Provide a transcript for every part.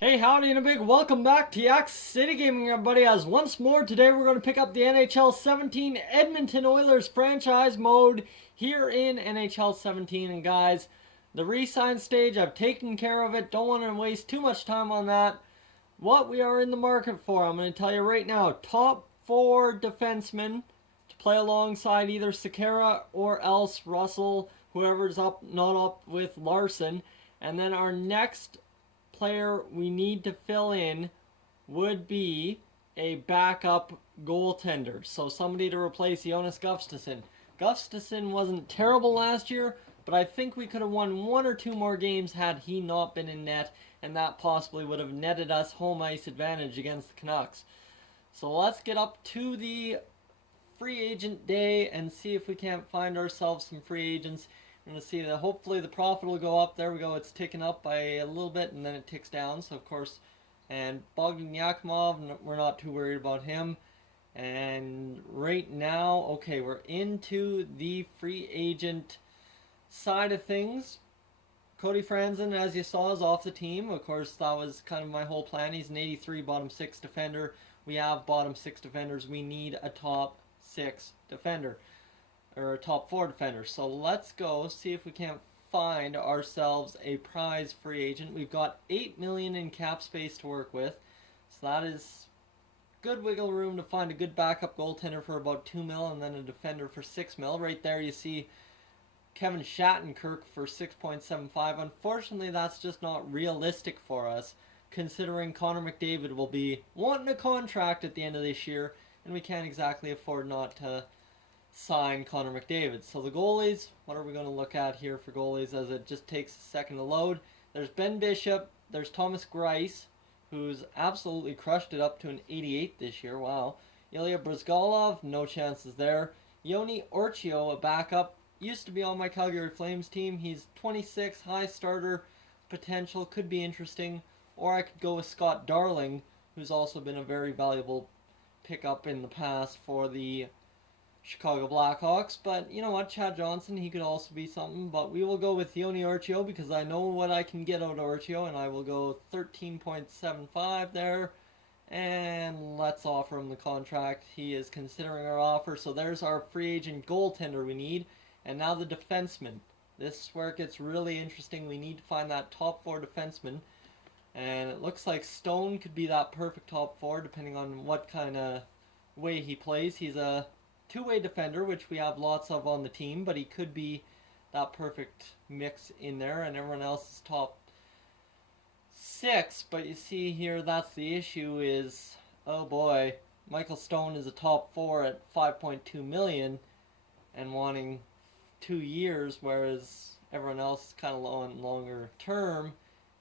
Hey, howdy, and a big welcome back to Yak-City Gaming, everybody. As once more, today we're going to pick up the NHL 17 Edmonton Oilers franchise mode here in NHL 17. And guys, the re-sign stage, I've taken care of it. Don't want to waste too much time on that. What we are in the market for, I'm going to tell you right now. Top 4 defensemen to play alongside either Sekera or else Russell, whoever's up, not up with Larson. And then our next player we need to fill in would be a backup goaltender. So somebody to replace Jonas Gustafsson. Gustafsson wasn't terrible last year, but I think we could have won 1 or 2 more games had he not been in net, and that possibly would have netted us home ice advantage against the Canucks. So let's get up to the free agent day and see if we can't find ourselves some free agents. We're going to see that hopefully the profit will go up. There we go. It's ticking up by a little bit and then it ticks down. So, of course, and Bogdan Yakimov, we're not too worried about him. And right now, okay, we're into the free agent side of things. Cody Franzen, as you saw, is off the team. Of course, that was kind of my whole plan. He's an 83 bottom 6 defender. We have bottom 6 defenders. We need a top 6 defender. Or a top 4 defender. So let's go see if we can't find ourselves a prize free agent. We've got $8 million in cap space to work with, so that is good wiggle room to find a good backup goaltender for about $2 million and then a defender for $6 million. Right there you see Kevin Shattenkirk for 6.75. Unfortunately, that's just not realistic for us, considering Connor McDavid will be wanting a contract at the end of this year, and we can't exactly afford not to sign Connor McDavid. So the goalies, what are we going to look at here for goalies as it just takes a second to load? There's Ben Bishop, there's Thomas Greiss, who's absolutely crushed it up to an 88 this year. Wow. Ilya Brizgalov, no chances there. Yoni Orchio, a backup, used to be on my Calgary Flames team. He's 26, high starter potential, could be interesting. Or I could go with Scott Darling, who's also been a very valuable pickup in the past for the Chicago Blackhawks. But you know what, Chad Johnson, he could also be something. But we will go with Yoni Orchio because I know what I can get out of Orchio, and I will go 13.75 there. And let's offer him the contract. He is considering our offer. So there's our free agent goaltender we need. And now the defenseman. This is where it gets really interesting. We need to find that top 4 defenseman. And it looks like Stone could be that perfect top 4 depending on what kind of way he plays. He's a two-way defender, which we have lots of on the team, but he could be that perfect mix in there, and everyone else is top 6. But you see here, that's the issue is, oh boy, Michael Stone is a top 4 at 5.2 million and wanting 2 years, whereas everyone else is kind of low and longer term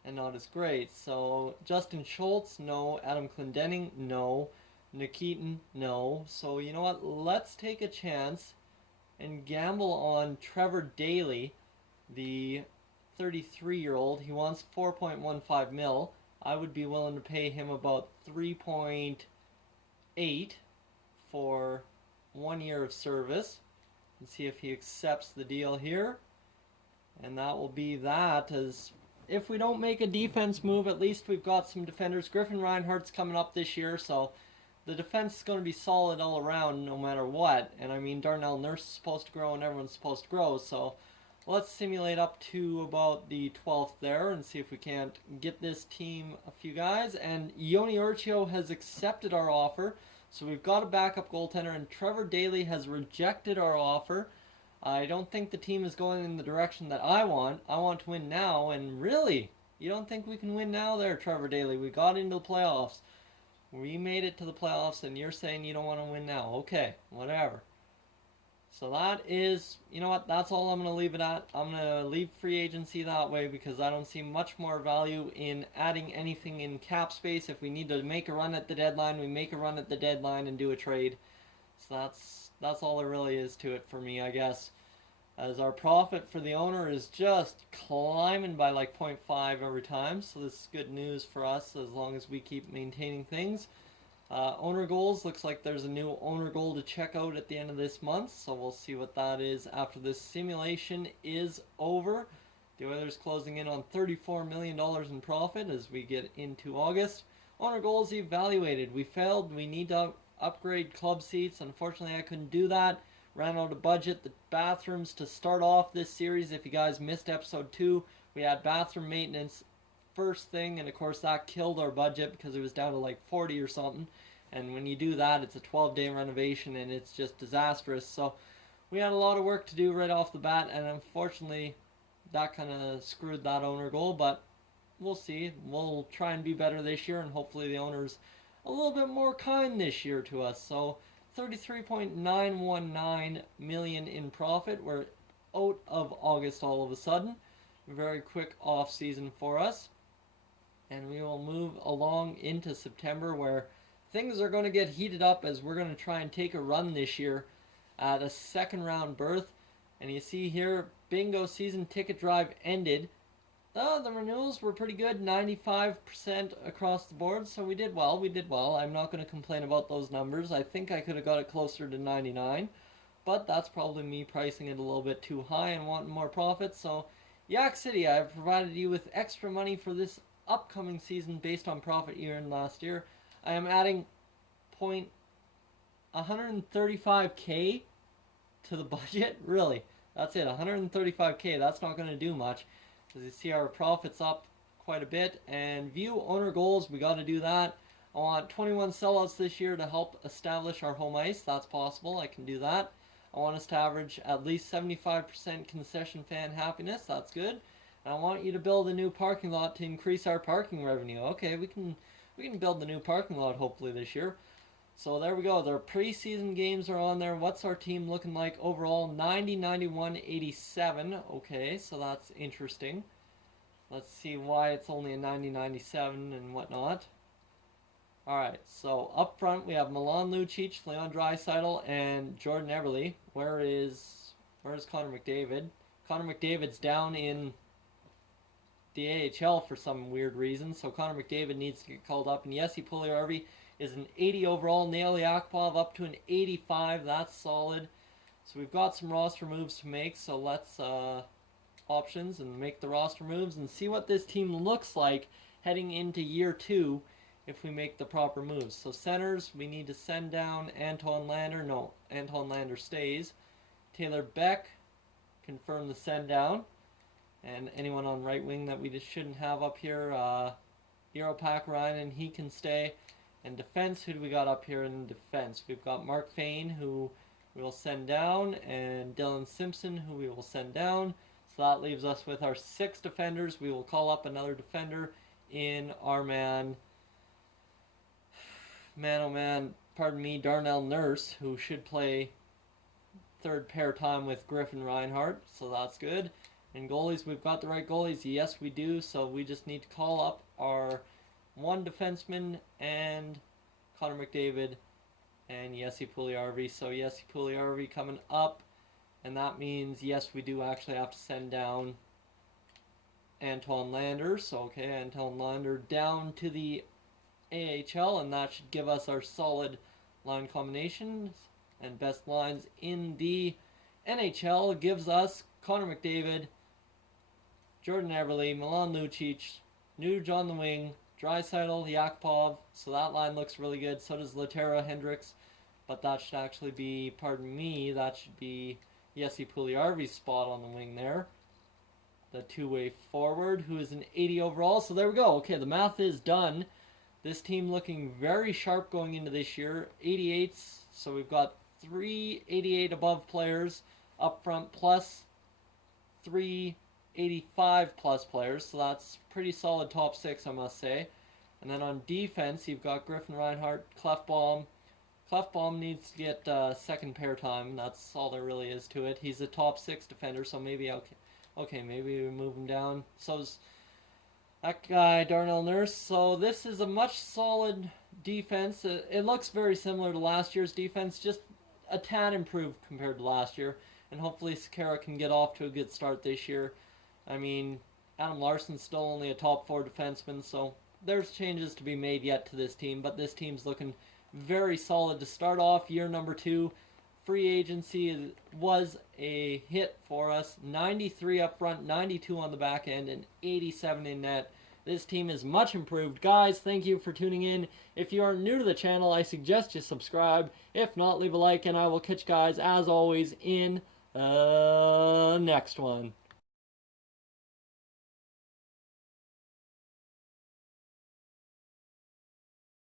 and not as great. So Justin Schultz, no. Adam Clendenning, no. Nikitin, no. So you know what? Let's take a chance and gamble on Trevor Daley, the 33-year-old. He wants 4.15 mil. I would be willing to pay him about 3.8 for 1 year of service and see if he accepts the deal here. And that will be that. As if we don't make a defense move, at least we've got some defenders. Griffin Reinhardt's coming up this year, so the defense is going to be solid all around no matter what. And I mean, Darnell Nurse is supposed to grow and everyone's supposed to grow. So let's simulate up to about the 12th there and see if we can't get this team a few guys. And Yoni Urchio has accepted our offer. So we've got a backup goaltender, and Trevor Daley has rejected our offer. I don't think the team is going in the direction that I want. I want to win now, and really, you don't think we can win now there, Trevor Daley? We got into the playoffs. We made it to the playoffs, and you're saying you don't want to win now. Okay, whatever. So that is, you know what, that's all I'm going to leave it at. I'm going to leave free agency that way because I don't see much more value in adding anything in cap space. If we need to make a run at the deadline, we make a run at the deadline and do a trade. So that's all there really is to it for me, I guess. As our profit for the owner is just climbing by like 0.5 every time. So this is good news for us as long as we keep maintaining things. Owner goals, looks like there's a new owner goal to check out at the end of this month, so we'll see what that is after this simulation is over. The Oilers closing in on $34 million in profit as we get into August. Owner goals evaluated. We failed. We need to upgrade club seats. Unfortunately, I couldn't do that. Ran out of budget. The bathrooms to start off this series, if you guys missed episode 2, we had bathroom maintenance first thing, and of course that killed our budget because it was down to like 40 or something. And when you do that, it's a 12-day renovation and it's just disastrous. So we had a lot of work to do right off the bat, and unfortunately that kind of screwed that owner goal, but we'll see. We'll try and be better this year, and hopefully the owner's a little bit more kind this year to us. So $33.919 million in profit. We're out of August all of a sudden. Very quick off season for us. And we will move along into September, where things are going to get heated up as we're going to try and take a run this year at a second round berth. And you see here, bingo, season ticket drive ended. The renewals were pretty good, 95% across the board, so we did well. I'm not going to complain about those numbers. I think I could have got it closer to 99, but that's probably me pricing it a little bit too high and wanting more profit. So Yak-City, I've provided you with extra money for this upcoming season based on profit you earned last year. I am adding 135k to the budget. Really, that's it, 135k. That's not going to do much. As you see, our profit's up quite a bit. And view owner goals, we got to do that. I want 21 sellouts this year to help establish our home ice. That's possible. I can do that. I want us to average at least 75% concession fan happiness. That's good. And I want you to build a new parking lot to increase our parking revenue. Okay, we can build the new parking lot hopefully this year. So there we go. Their preseason games are on there. What's our team looking like overall? 90, 91, 87. Okay, so that's interesting. Let's see why it's only a 90, 97 and whatnot. Alright, so up front we have Milan Lucic, Leon Draisaitl, and Jordan Eberle. Where's Connor McDavid? Connor McDavid's down in the AHL for some weird reason, so Connor McDavid needs to get called up. And Jesse Puljujärvi is an 80 overall. Nail Yakupov up to an 85. That's solid. So we've got some roster moves to make. So let's options and make the roster moves and see what this team looks like heading into year 2 if we make the proper moves. So centers, we need to send down Anton Lander. No, Anton Lander stays. Taylor Beck, confirm the send down. And anyone on right wing that we just shouldn't have up here, Europac Ryan, and he can stay. And defense, who do we got up here in defense? We've got Mark Fane, who we will send down, and Dylan Simpson, who we will send down. So that leaves us with our 6 defenders. We will call up another defender in our Darnell Nurse, who should play third pair time with Griffin Reinhart. So that's good. And goalies, we've got the right goalies. Yes, we do. So we just need to call up our 1 defenseman and Connor McDavid and Jesse Puljujärvi. So Jesse Puljujärvi coming up, and that means yes, we do actually have to send down Anton Lander. So okay, Anton Lander down to the AHL, and that should give us our solid line combinations and best lines in the NHL. Gives us Connor McDavid, Jordan Eberle, Milan Lucic, Nuge on the wing, Draisaitl, Yakupov. So that line looks really good. So does Laterra Hendricks. But that should actually be, that should be Jesse Puljujärvi's spot on the wing there. The two-way forward, who is an 80 overall. So there we go. Okay, the math is done. This team looking very sharp going into this year. 88s. So we've got 3 88 above players up front, plus 3 85 plus players, so that's pretty solid top 6, I must say. And then on defense, you've got Griffin Reinhart, Clefbaum. Clefbaum needs to get second pair time. That's all there really is to it. He's a top 6 defender, so maybe maybe we move him down. So's that guy, Darnell Nurse. So this is a much solid defense. It looks very similar to last year's defense, just a tad improved compared to last year. And hopefully Sakara can get off to a good start this year. I mean, Adam Larsson's still only a top 4 defenseman, so there's changes to be made yet to this team, but this team's looking very solid to start off year number 2. free agency was a hit for us. 93 up front, 92 on the back end, and 87 in net. This team is much improved. Guys, thank you for tuning in. If you are new to the channel, I suggest you subscribe. If not, leave a like, and I will catch you guys, as always, in the next one.